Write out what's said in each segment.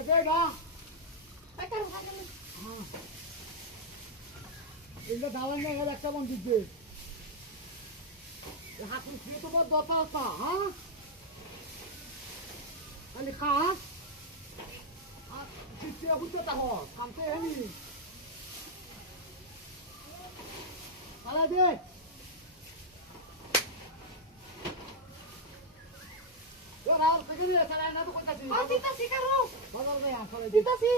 দে না টাকার ভাগ নেই এগুলো দালান না গেলে একটা মন দিবে হাতুর খেয়ে তো বড় দরকার আছে হ্যাঁ খালি খা চিঠি বুঝতে তাহো কামতে হেনি পালা দে ওরা আর থেকে নিয়ে চালায় না তো কইতাছি দিতাছি কারো বাজার নেই আসলে দিতাছি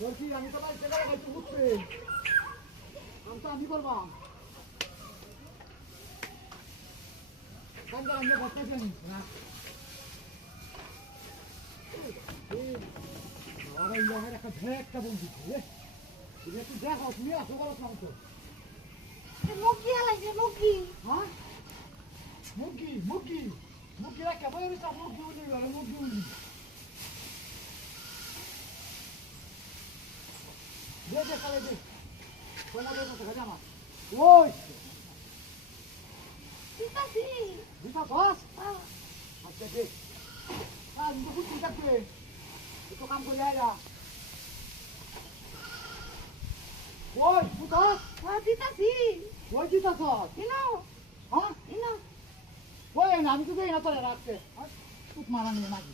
বলছি আমি তো ভাই সেটা লাগাইছি বুঝছে আমি করবা কান্দা আমি বসতে জানি না আরে ইলাহে একটা ঢেকটা বন্ধু রে এটা তুই দেখো তুমি আসো করো না তো মুগি আলাইছে মুগি হ্যাঁ মুগি রাখা বই রে সব মুগি উনি গেল মুগি উনি দে খালে দে কোনা দে তো খাজা মা ওই দিতাছি দিতা বস আচ্ছা দে আমি তো বুঝতে থাকবে তো কাম করে আইরা ওই বুঝাস দিতাছি ওই দিতা সব ইনো হ্যাঁ ইনো ওই না আমি তো দেই না তোরে রাখতে তুই মারা নিয়ে নাকি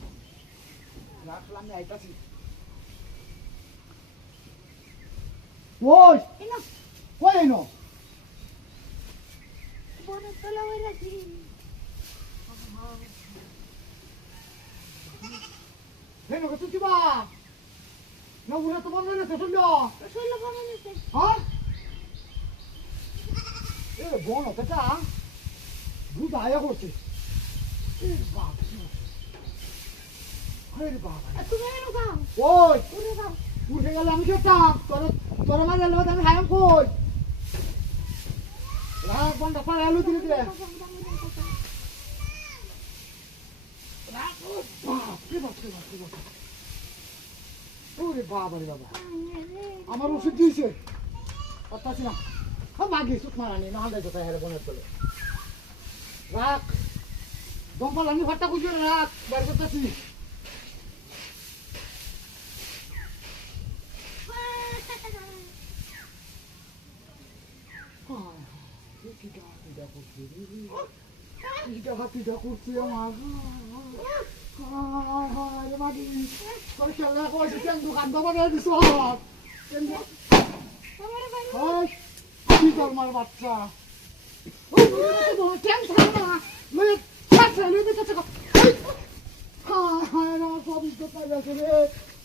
রাখলাম আমি আইতাছি ওই ইনো ওই এনো বড় তোলা হয়ে রাখি এনো কত দিবা না উড়ে তো বন্ধ না শুনলো রসুন বানাইছে হ্যাঁ এ বোন এটা দুধ আয়া করছে এ বাপ আরে বাবা তুমি এনো দাও ওই উড়ে দাও উঠে গেল আমি খেতাম তোর মাঝে লোক আমি হায়াম কই রাখ বন্ধ পাড়ে আলু দিলে দিলে রাখ ও বাপ কি বাপ ওরে বাবা রে বাবা আমার ওষুধ দিয়েছে পাচ্ছি না মাগি সুখ মারানি না হান্দাই কোথায় হেরে বনের চলে রাখ দমপাল আমি ঘরটা খুঁজে রাখ বার করতেছি কিটা করছে আমার মাগি তোর খেলা করছে কেন দোকান দোকানে দিস কি তোর বাচ্চা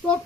সব